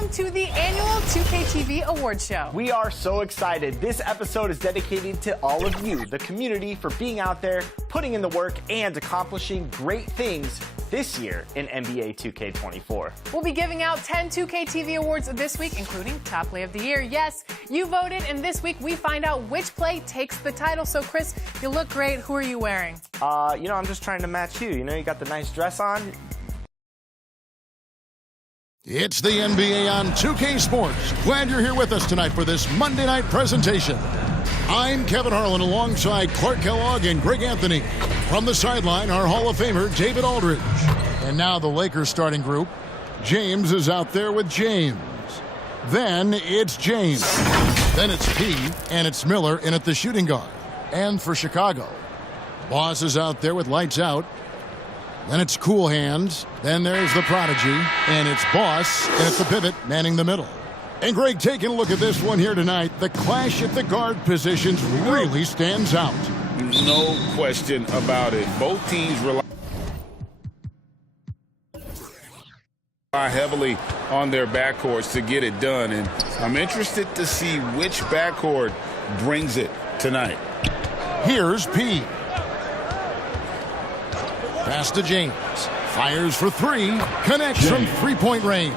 welcome to the annual 2K TV Awards Show. We are so excited. This episode is dedicated to all of you, the community, for being out there, putting in the work, and accomplishing great things this year in NBA 2K24. We'll be giving out 10 2K TV awards this week, including Top Play of the Year. Yes, you voted, and this week we find out which play takes the title. So, Chris, you look great. Who are you wearing? I'm just trying to match you. You got the nice dress on. It's the NBA on 2K Sports. Glad you're here with us tonight for this Monday night presentation. I'm Kevin Harlan alongside Clark Kellogg and Greg Anthony. From the sideline, our Hall of Famer, David Aldridge. And now the Lakers starting group. James is out there with James. Then it's James. Then it's P, and it's Miller in at the shooting guard. And for Chicago, Boss is out there with lights out. Then it's Cool Hands. Then there's the Prodigy. And it's Boss. And it's the pivot manning the middle. And Greg, taking a look at this one here tonight, the clash at the guard positions really stands out. No question about it. Both teams rely heavily on their backcourts to get it done. And I'm interested to see which backcourt brings it tonight. Here's P. Pass to James. Fires for three. Connects from three-point range.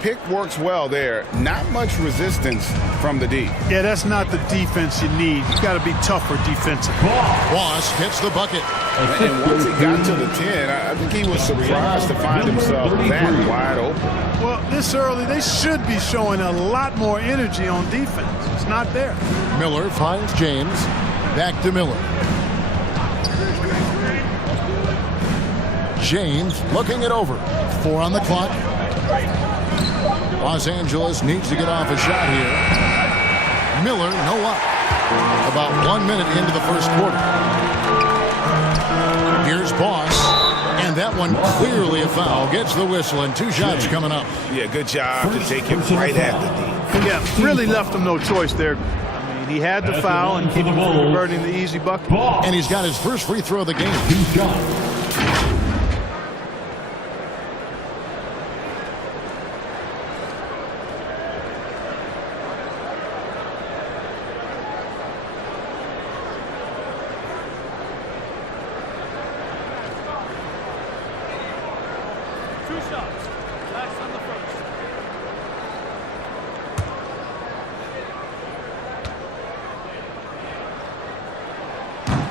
Pick works well there. Not much resistance from the D. Yeah, that's not the defense you need. You got to be tougher defensively. Boss hits the bucket. And once he got to the 10, I think he was surprised to find himself that wide open. Well, this early, they should be showing a lot more energy on defense. It's not there. Miller finds James. Back to Miller. James looking it over. 4 on the clock. Los Angeles needs to get off a shot here. Miller, no up. About 1 minute into the first quarter. Here's Boss. And that one clearly a foul. Gets the whistle and 2 shots coming up. Yeah, good job to take him right at the D. Yeah, really left him no choice there. I mean, he had the foul and keep him from converting the easy bucket. And he's got his first free throw of the game.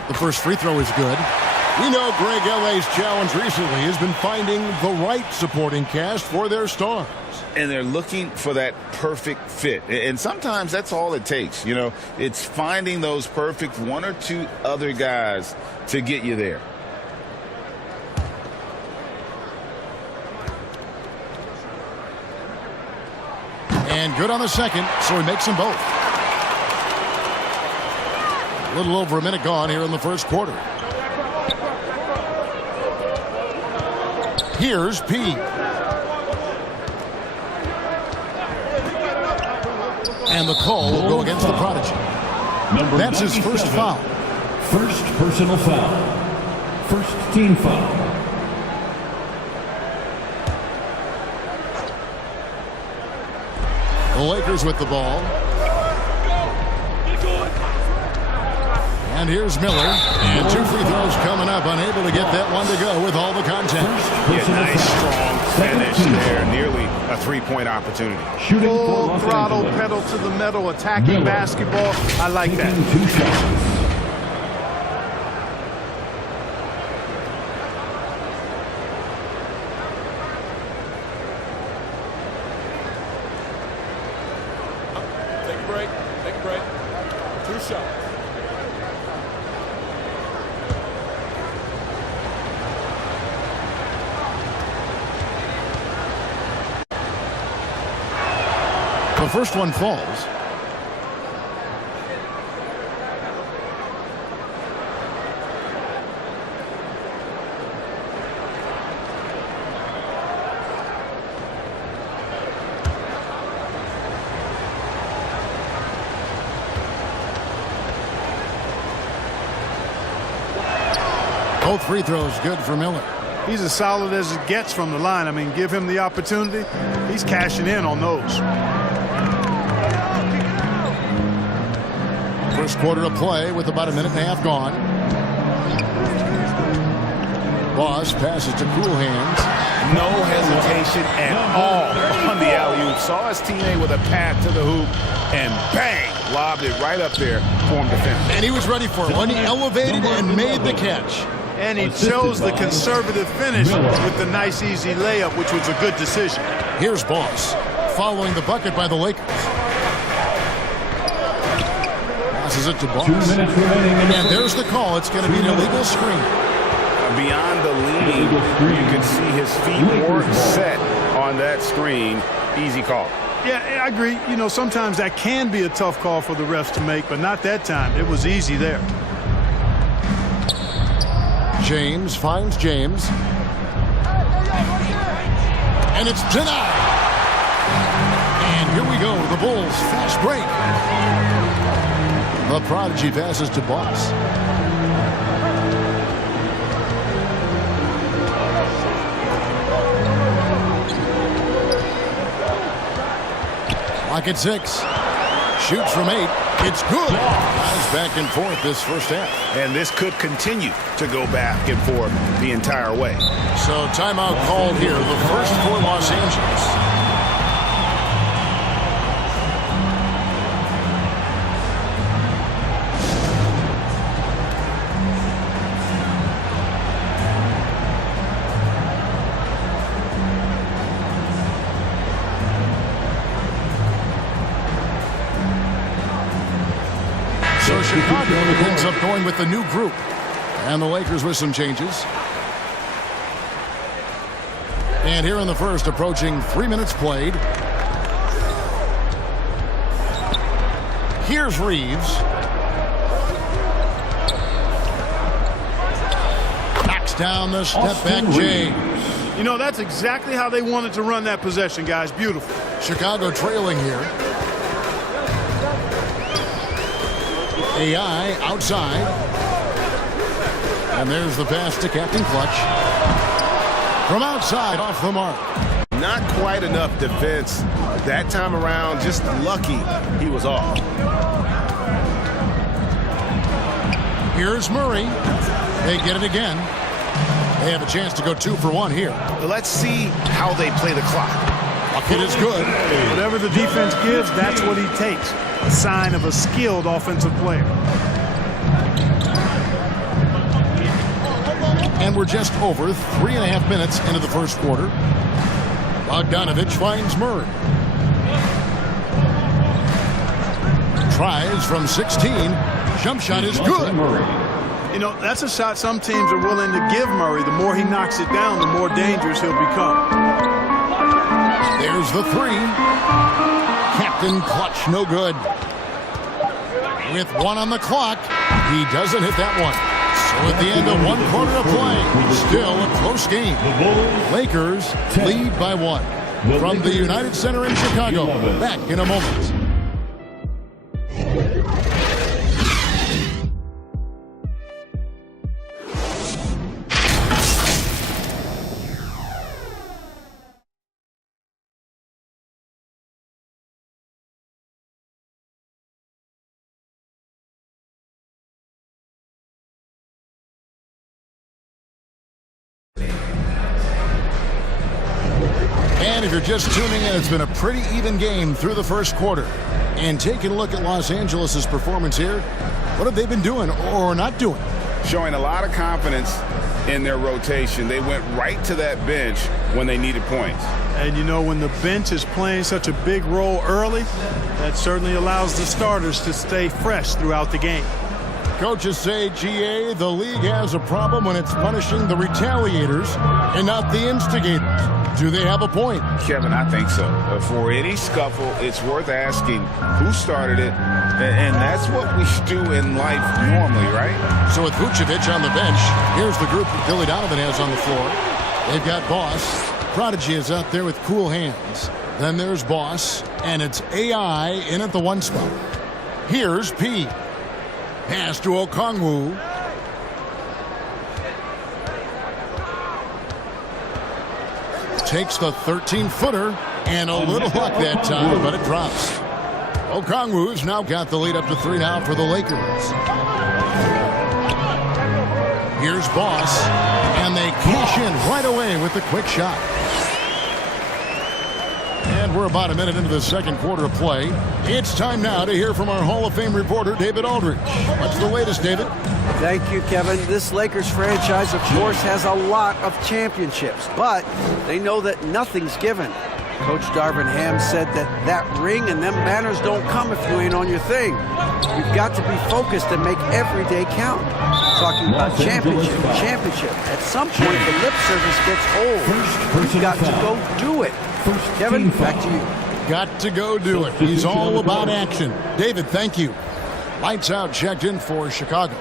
The first free throw is good. We know Greg LA's challenge recently has been finding the right supporting cast for their stars. And they're looking for that perfect fit. And sometimes that's all it takes. It's finding those perfect 1 or 2 other guys to get you there. And good on the second, so he makes them both. A little over a minute gone here in the first quarter. Here's P. And the call will go against the Prodigy. That's his first foul. First personal foul. First team foul. The Lakers with the ball. And here's Miller. And 2 free throws coming up. Unable to get that one to go with all the contact. Yeah, nice strong finish there. Nearly a 3-point opportunity. Full throttle, pedal to the metal, attacking basketball. I like that. Take a break. 2 shots. The first one falls. Both free throws good for Miller. He's as solid as it gets from the line. I mean, give him the opportunity. He's cashing in on those. First quarter of play with about a minute and a half gone. Boss passes to Cool Hands. No hesitation at all on the alley-oop. Saw his teammate with a path to the hoop, and bang, lobbed it right up there for him to finish. And he was ready for it when he elevated and made the catch. And he chose the conservative finish with the nice, easy layup, which was a good decision. Here's Boss following the bucket by the Lakers. Passes it to Boss. 2 minutes remaining. And there's the call. It's going to be an illegal screen. Beyond the lead, you can see his feet weren't set on that screen. Easy call. Yeah, I agree. You know, sometimes that can be a tough call for the refs to make, but not that time. It was easy there. James finds James. And it's denied. And here we go. The Bulls fast break. The Prodigy passes to Boss. Lock at 6. Shoots from 8. It's good. Guys back and forth this first half. And this could continue to go back and forth the entire way. So timeout called here. The first for Los Angeles. So Chicago ends up going with the new group. And the Lakers with some changes. And here in the first, approaching 3 minutes played. Here's Reeves. Knocks down the step back James. You know, that's exactly how they wanted to run that possession, guys. Beautiful. Chicago trailing here. AI outside. And there's the pass to Captain Clutch. From outside, off the mark. Not quite enough defense that time around. Just lucky he was off. Here's Murray. They get it again. They have a chance to go 2 for 1 here. Let's see how they play the clock. Bucket is good. Whatever the defense gives, that's what he takes. A sign of a skilled offensive player. And we're just over 3.5 minutes into the first quarter. Bogdanovich finds Murray. Tries from 16. Jump shot is good. You know, that's a shot some teams are willing to give Murray. The more he knocks it down, the more dangerous he'll become. There's the 3. Captain Clutch, no good. With 1 on the clock, he doesn't hit that one. So at the end of 1 quarter of play, still a close game. Lakers lead by 1. From the United Center in Chicago, back in a moment. And if you're just tuning in, it's been a pretty even game through the first quarter. And taking a look at Los Angeles' performance here, what have they been doing or not doing? Showing a lot of confidence in their rotation. They went right to that bench when they needed points. And you know, when the bench is playing such a big role early, that certainly allows the starters to stay fresh throughout the game. Coaches say, GA, the league has a problem when it's punishing the retaliators and not the instigators. Do they have a point? Kevin, I think so. For any scuffle, it's worth asking who started it, and that's what we do in life normally, right? So with Vucevic on the bench, here's the group that Billy Donovan has on the floor. They've got Boss. Prodigy is out there with cool hands. Then there's Boss, and it's AI in at the 1 spot. Here's P. Pass to Okongwu. takes the 13-footer, and a little luck that time, but it drops. Okongwu's now got the lead up to 3 now for the Lakers. Here's Boss, and they cash in right away with the quick shot. And we're about a minute into the second quarter of play. It's time now to hear from our Hall of Fame reporter, David Aldridge. What's the latest, David? Thank you, Kevin. This Lakers franchise, of course, has a lot of championships, but they know that nothing's given. Coach Darvin Ham said that ring and them banners don't come if you ain't on your thing. You've got to be focused and make every day count. Talking about championship. At some point, the lip service gets old. You've got to go do it. Kevin, back to you. Got to go do it. He's all about action. David, thank you. Lights Out checked in for Chicago.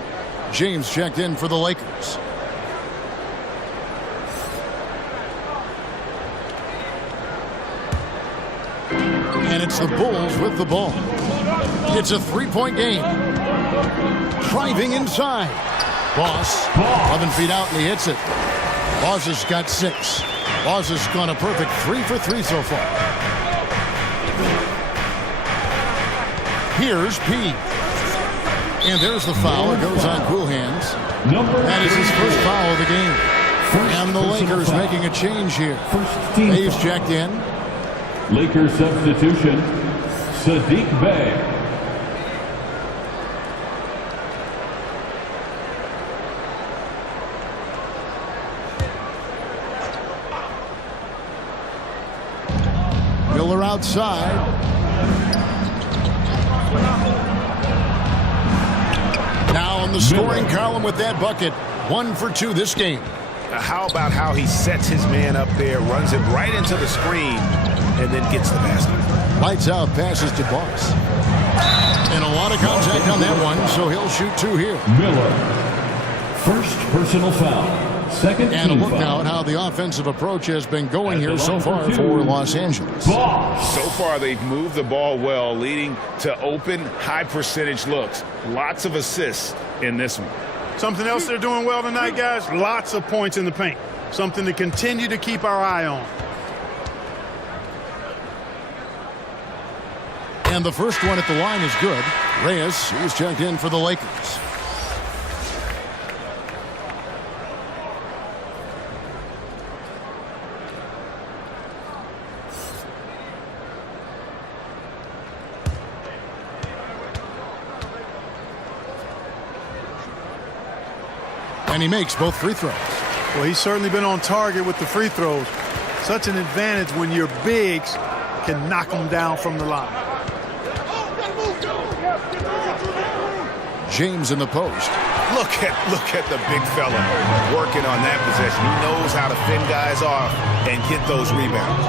James checked in for the Lakers. And it's the Bulls with the ball. It's a 3-point game. Driving inside. Boss, 11 feet out, and he hits it. Boss has got 6. Boss has gone a perfect 3 for 3 so far. Here's P. And there's the foul. It goes on Cool Hands. That is his first foul of the game. And the Lakers making a change here. Dave's checked in. Lakers substitution, Sadiq Bey. Miller outside. Now on the scoring column with that bucket. 1 for 2 this game. How about how he sets his man up there, runs it right into the screen, and then gets the basket. Lights out, passes to Boss. And a lot of contact on that one, so he'll shoot 2 here. Miller, first personal foul. Second and a look foul. now at how the offensive approach has been going here so far for Los Angeles. So far, they've moved the ball well, leading to open, high-percentage looks. Lots of assists in this one. Something else they're doing well tonight, guys, lots of points in the paint. Something to continue to keep our eye on. And the first one at the line is good. Reyes, he's checked in for the Lakers. And he makes both free throws. Well, he's certainly been on target with the free throws. Such an advantage when your bigs can knock them down from the line. James in the post. Look at the big fella working on that possession. He knows how to fend guys off and get those rebounds.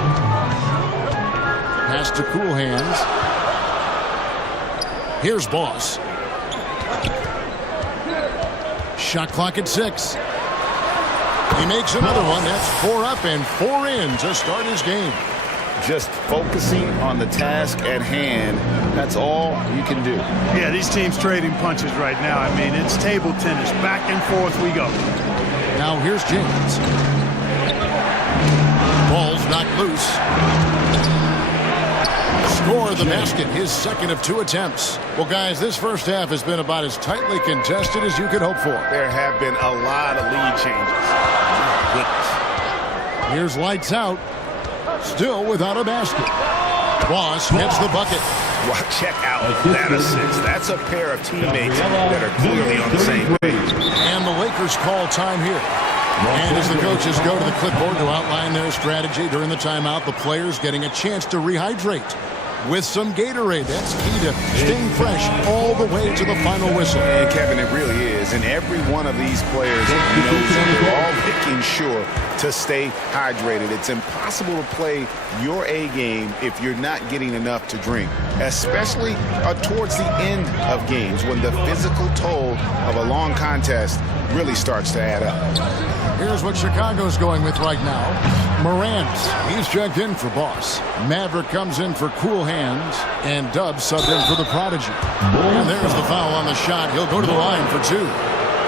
Pass to Cool Hands. Here's Boss. Shot clock at 6. He makes another one. That's 4 up and 4 in to start his game. Just focusing on the task at hand. That's all you can do. Yeah, these teams trading punches right now. I mean, it's table tennis. Back and forth we go. Now here's James. Ball's knocked loose. Score the basket, his second of 2 attempts. Well, guys, this first half has been about as tightly contested as you could hope for. There have been a lot of lead changes. My goodness. Here's Lights Out. Still without a basket. Boss hits the bucket. Well, check out that assist. That's a pair of teammates that are clearly on the same page. And the Lakers call time here. And as the coaches go to the clipboard to outline their strategy during the timeout, the players getting a chance to rehydrate with some Gatorade. That's key to staying fresh all the way to the final whistle. And Kevin, it really is. And every one of these players knows that they're all making sure to stay hydrated. It's impossible to play your A game if you're not getting enough to drink, especially towards the end of games when the physical toll of a long contest really starts to add up. Here's what Chicago's going with right now. Morant, he's checked in for Boss. Maverick comes in for Cool Hands. And Dub subbed in for the Prodigy. And there's the foul on the shot. He'll go to the line for 2.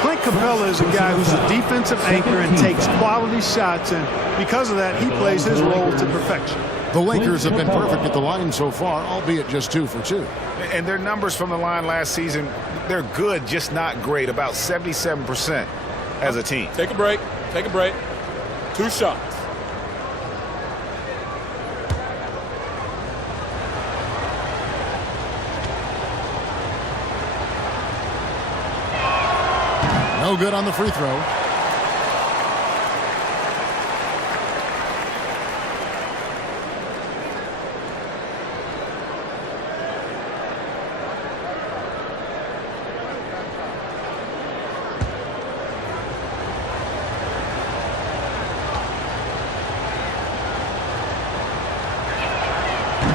Clint Capella is a guy who's a defensive anchor and takes quality shots, and because of that, he plays his role to perfection. The Lakers have been perfect at the line so far, albeit just 2 for 2. And their numbers from the line last season, they're good, just not great. About 77% as a team. Take a break. Take a break. 2 shots. No good on the free throw.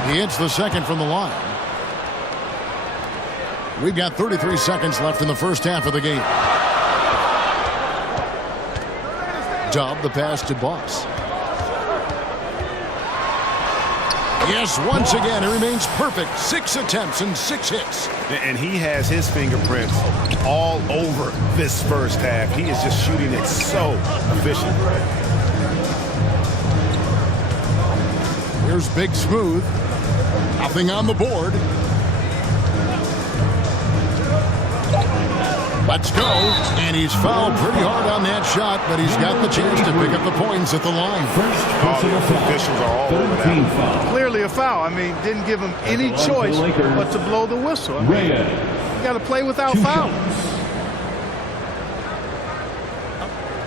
He hits the second from the line. We've got 33 seconds left in the first half of the game. Dub the pass to Boss. Yes, once again, it remains perfect. 6 attempts and 6 hits. And he has his fingerprints all over this first half. He is just shooting it so efficient. Here's Big Smooth. Nothing on the board. Let's go. And he's fouled pretty hard on that shot, but he's got the chance to pick up the points at the line. Officials are all over that. Clearly a foul. I mean, didn't give him any choice but to blow the whistle. I mean, you got to play without fouling.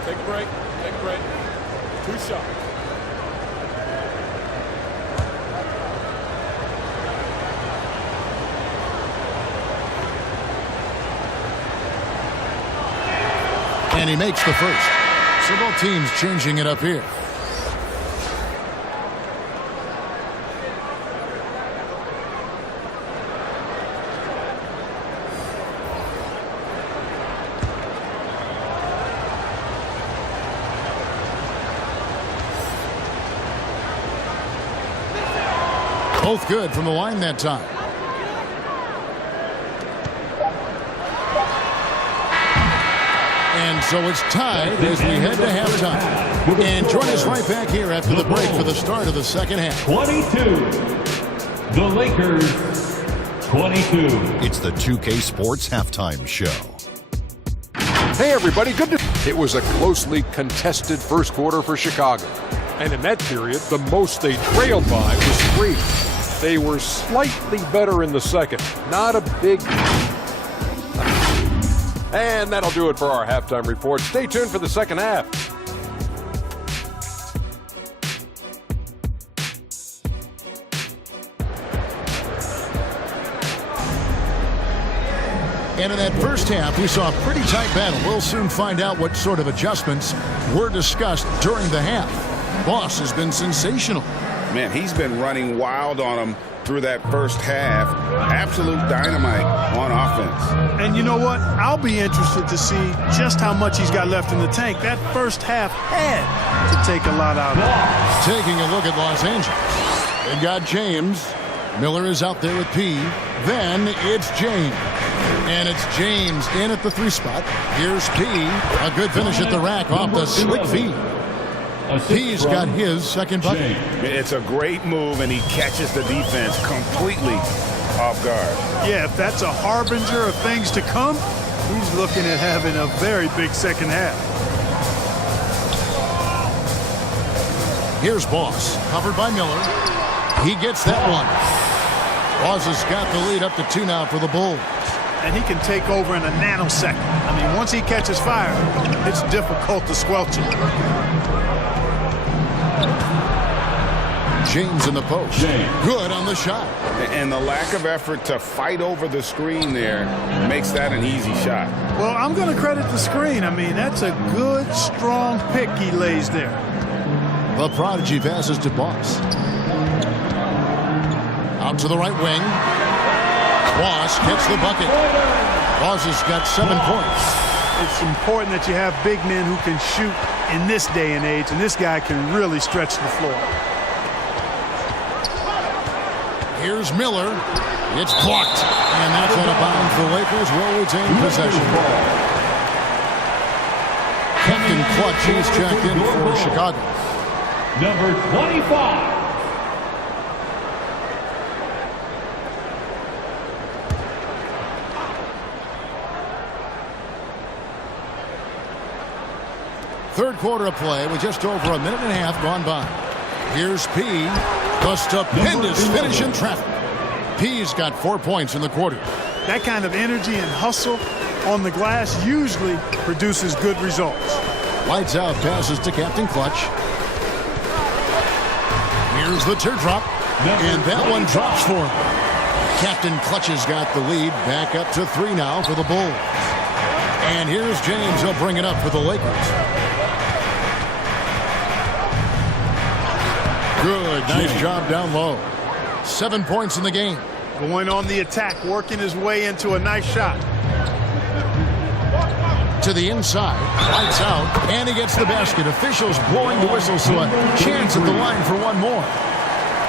Take a break. Take a break. 2 shots. And he makes the first. So both teams changing it up here. Both good from the line that time. And so it's tied as we head to halftime. And join us right back here after the break for the start of the second half. 22. The Lakers, 22. It's the 2K Sports Halftime Show. Hey, everybody. Good to... It was a closely contested first quarter for Chicago. And in that period, the most they trailed by was 3. They were slightly better in the second. Not a big... And that'll do it for our halftime report. Stay tuned for the second half. And in that first half, we saw a pretty tight battle. We'll soon find out what sort of adjustments were discussed during the half. Boss has been sensational. Man, he's been running wild on him through that first half. Absolute dynamite on offense. And you know what? I'll be interested to see just how much he's got left in the tank. That first half had to take a lot out of it. Taking a look at Los Angeles. They've got James. Miller is out there with P. Then it's James. And it's James in at the 3 spot. Here's P. A good finish at the rack off the slick feed. P's got his second bucket. It's a great move, and he catches the defense completely off guard. Yeah, if that's a harbinger of things to come, he's looking at having a very big second half. Here's Boss, covered by Miller. He gets that one. Boss has got the lead up to 2 now for the Bulls. And he can take over in a nanosecond. I mean, once he catches fire, it's difficult to squelch it. James in the post. Good on the shot. And the lack of effort to fight over the screen there makes that an easy shot. Well, I'm going to credit the screen. I mean, that's a good, strong pick he lays there. The prodigy passes to Boss. Out to the right wing. Boss gets the bucket. Boss has got 7 points. It's important that you have big men who can shoot in this day and age, and this guy can really stretch the floor. Here's Miller. It's blocked. And that's out of bounds. The Lakers will retain possession. Clutch. He's checked in for Chicago. Number 25. Third quarter of play with just over a minute and a half gone by. Here's P. The stupendous finish in traffic. P's got 4 points in the quarter. That kind of energy and hustle on the glass usually produces good results. Lights out passes to Captain Clutch. Here's the teardrop. And that one drops for him. Captain Clutch has got the lead. Back up to 3 now for the Bulls. And here's James. He'll bring it up for the Lakers. Good. Nice job down low. 7 points in the game. Going on the attack, working his way into a nice shot. To the inside. Lights out. And he gets the basket. Officials blowing the whistle, so a chance at the line for one more.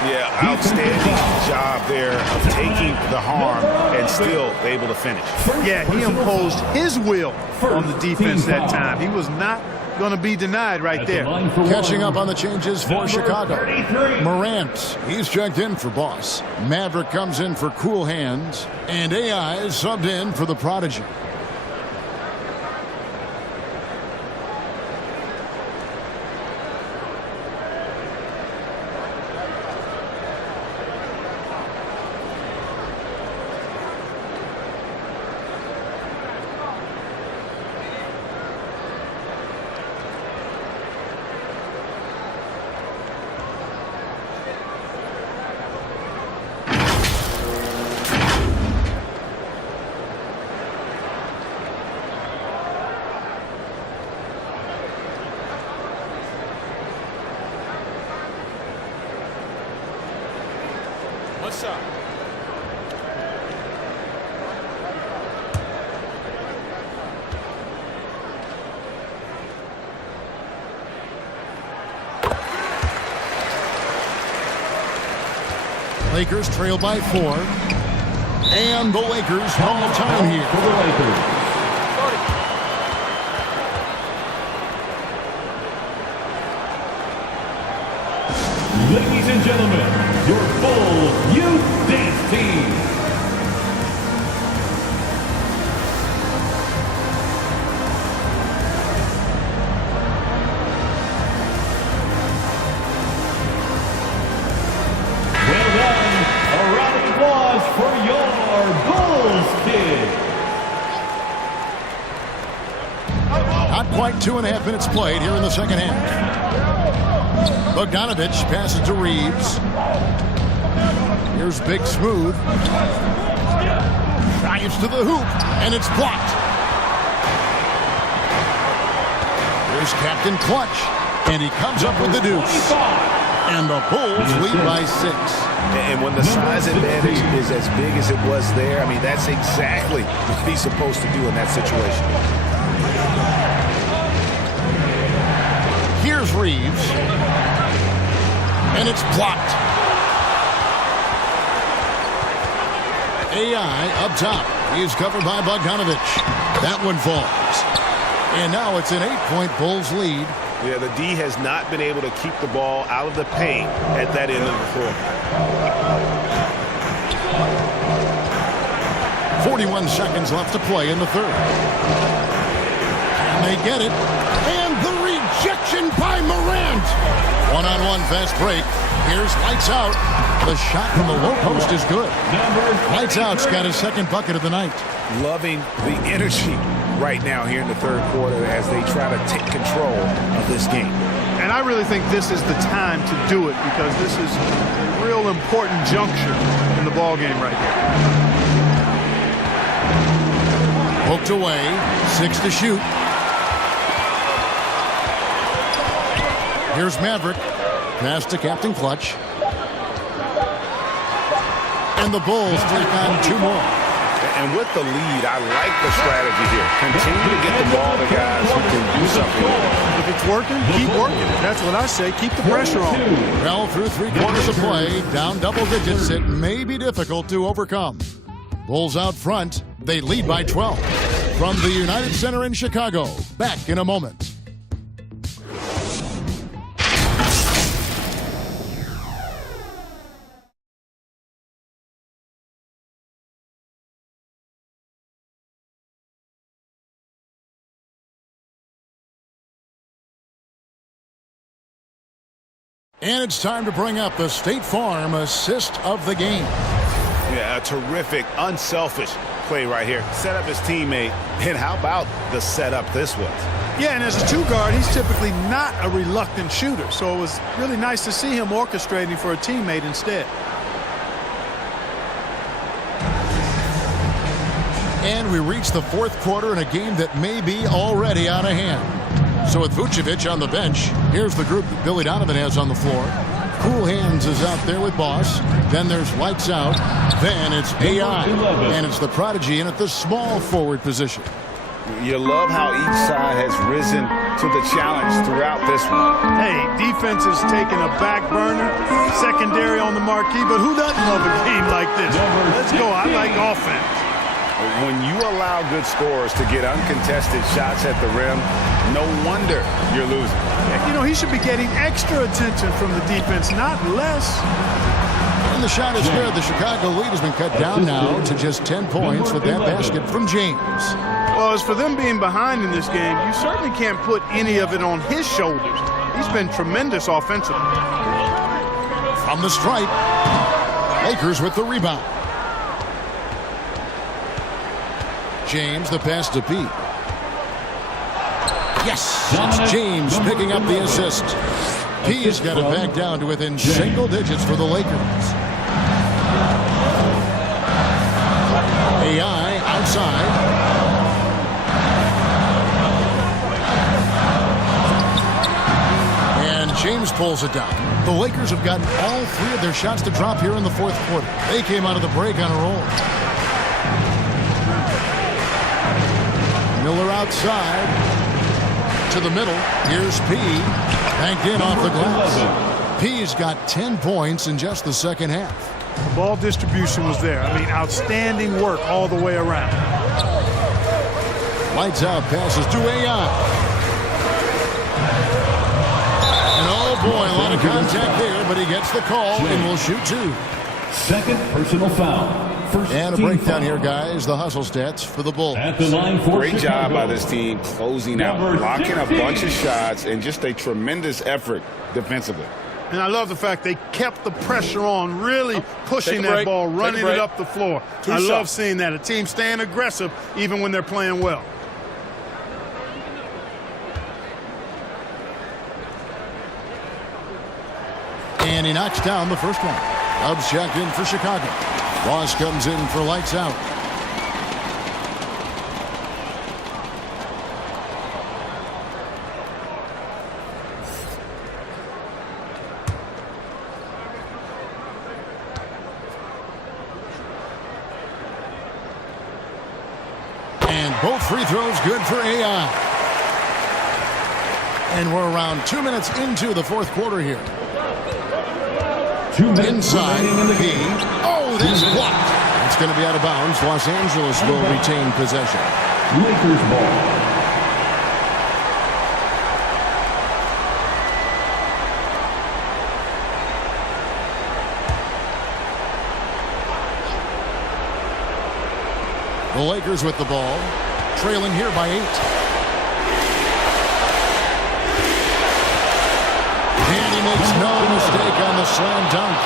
Yeah, outstanding job there of taking the harm and still able to finish. Yeah, he imposed his will on the defense that time. He was not going to be denied right there. Catching up on the changes for Chicago. Morant, he's checked in for Boss. Maverick comes in for Cool Hands. And AI is subbed in for the Prodigy. One shot. Lakers trail by 4. And the Lakers no time here. For the Lakers. Ladies and gentlemen, your full youth dance team. Well done. A round of applause for your Bulls kid. Not quite 2.5 minutes played here in the second half. Bogdanovich passes to Reeves. Here's Big Smooth. Drives to the hoop, and it's blocked. Here's Captain Clutch, and he comes up with the deuce. And the Bulls lead by 6. And when the size advantage is as big as it was there, I mean, that's exactly what he's supposed to do in that situation. Here's Reeves. And it's blocked. AI up top. He's covered by Bogdanovich. That one falls. And now it's an 8-point Bulls lead. Yeah, the D has not been able to keep the ball out of the paint at that end of the floor. 41 seconds left to play in the third. Can they get it? And the rejection by Morant. One-on-one fast break. Here's Lights Out. The shot from the low post is good. Lights Out's got his second bucket of the night. Loving the energy right now here in the third quarter as they try to take control of this game. And I really think this is the time to do it because this is a real important juncture in the ball game right here. Poked away. 6 to shoot. Here's Maverick. Pass to Captain Clutch. And the Bulls take on 2 more. And with the lead, I like the strategy here. Continue to get the ball to guys who can do something with it. If it's working, keep working it. That's what I say. Keep the pressure on. Well, through 3 quarters of play, down double digits, it may be difficult to overcome. Bulls out front. They lead by 12. From the United Center in Chicago, back in a moment. And it's time to bring up the State Farm assist of the game. Yeah, a terrific, unselfish play right here. Set up his teammate. And how about the setup this was? Yeah, and as a two guard, he's typically not a reluctant shooter. So it was really nice to see him orchestrating for a teammate instead. And we reach the fourth quarter in a game that may be already out of hand. So with Vucevic on the bench, here's the group that Billy Donovan has on the floor. Cool Hands is out there with Boss. Then there's Lights Out. Then it's AI. And it's the Prodigy in at the small forward position. You love how each side has risen to the challenge throughout this one. Hey, defense is taking a back burner, secondary on the marquee, but who doesn't love a game like this? Let's go. I like offense. When you allow good scorers to get uncontested shots at the rim, no wonder you're losing. You know, he should be getting extra attention from the defense, not less. And the shot is good. The Chicago lead has been cut down now to just 10 points with that basket from James. Well, as for them being behind in this game, you certainly can't put any of it on his shoulders. He's been tremendous offensively. From the stripe, Lakers with the rebound. James, the pass to Pete. Yes, it's James picking up the assist. He's got it back down to within single digits for the Lakers. AI outside. And James pulls it down. The Lakers have gotten all three of their shots to drop here in the fourth quarter. They came out of the break on a roll. Miller outside to the middle. Here's P. Banked in off the glass. P's got 10 points in just the second half. The ball distribution was there. I mean, outstanding work all the way around. Lights out passes to AI. And oh boy, a lot of contact there, but he gets the call and will shoot two. Second personal foul. And a breakdown here, guys. The hustle stats for the Bulls. At the line for Great Chicago. job by this team closing out, blocking a bunch of shots, and just a tremendous effort defensively. And I love the fact they kept the pressure on, really pushing that ball, running it up the floor. I love seeing that. A team staying aggressive even when they're playing well. And he knocks down the first one. Dubs checked in for Chicago. Ross comes in for Lights Out. And both free throws good for AI. And we're around 2 minutes into the fourth quarter here. 2 minutes inside in the P. game. Oh, this blocked. It's going to be out of bounds. Los Angeles will retain possession. Lakers ball. The Lakers with the ball, trailing here by 8. And he makes no mistake on the slam dunk.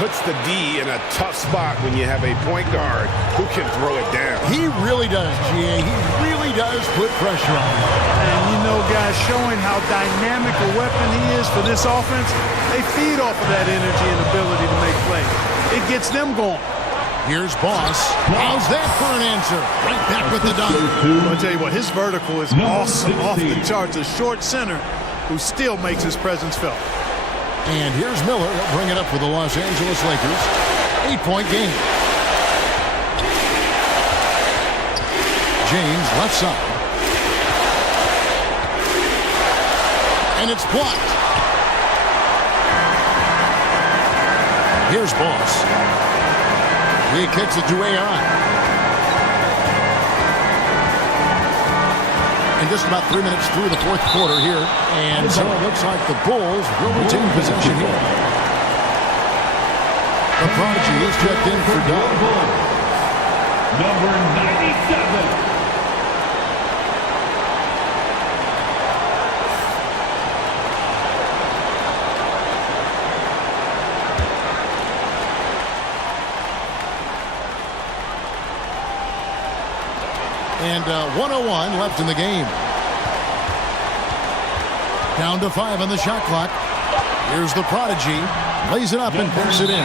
Puts the D in a tough spot when you have a point guard who can throw it down. He really does, GA. He really does put pressure on him. And you know, guys, showing how dynamic a weapon he is for this offense, they feed off of that energy and ability to make plays. It gets them going. Here's Boss. How's that for an answer? Right back with the dunk. I'll tell you what, his vertical is awesome, off the charts. A short center who still makes his presence felt. And here's Miller. He'll bring it up for the Los Angeles Lakers. 8-point game. James left side. And it's blocked. Here's Boss. He kicks it to AI. And just about 3 minutes through the fourth quarter here. And so it looks like the Bulls will retain possession here. The Prodigy is checked in for Doug. Number 97. And 1:01 left in the game. Down to 5 on the shot clock. Here's the prodigy. Lays it up and puts it in.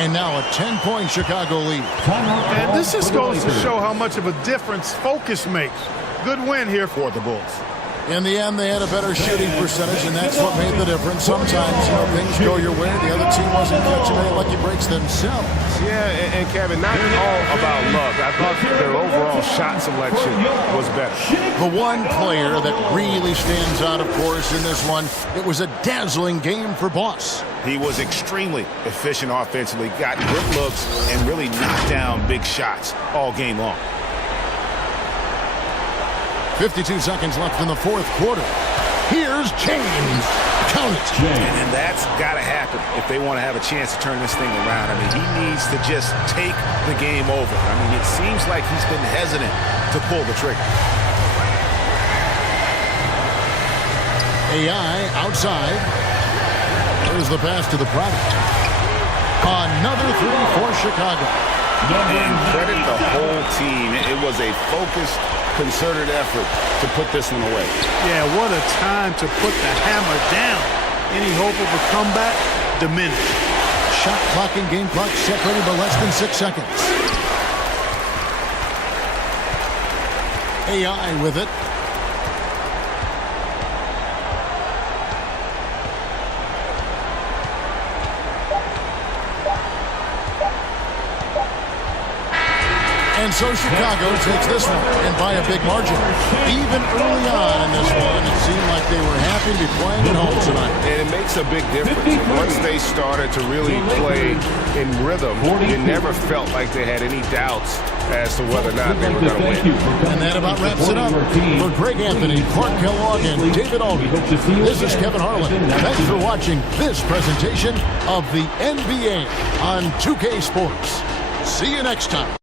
And now a 10-point Chicago lead. And this just goes to show how much of a difference focus makes. Good win here for the Bulls. In the end, they had a better shooting percentage, and that's what made the difference. Sometimes, things go your way. The other team wasn't catching any lucky breaks themselves. Yeah, and Kevin, not all about luck. I thought their overall shot selection was better. The one player that really stands out, of course, in this one, it was a dazzling game for Boss. He was extremely efficient offensively, got good looks, and really knocked down big shots all game long. 52 seconds left in the fourth quarter. Here's James. Count it. And that's got to happen if they want to have a chance to turn this thing around. I mean, he needs to just take the game over. I mean, it seems like he's been hesitant to pull the trigger. AI outside. There's the pass to the product. Another three for Chicago. And credit the whole team. It was a focused, concerted effort to put this one away. Yeah, what a time to put the hammer down. Any hope of a comeback diminished. Shot clock and game clock separated by less than 6 seconds. AI with it. And so Chicago takes this one, and by a big margin. Even early on in this one, it seemed like they were happy to be playing at home tonight. And it makes a big difference. Once they started to really play in rhythm, it never felt like they had any doubts as to whether or not they were going to win. And that about wraps it up. For Greg Anthony, Clark Kellogg, and David Aldridge, this is Kevin Harlan. Thanks for watching this presentation of the NBA on 2K Sports. See you next time.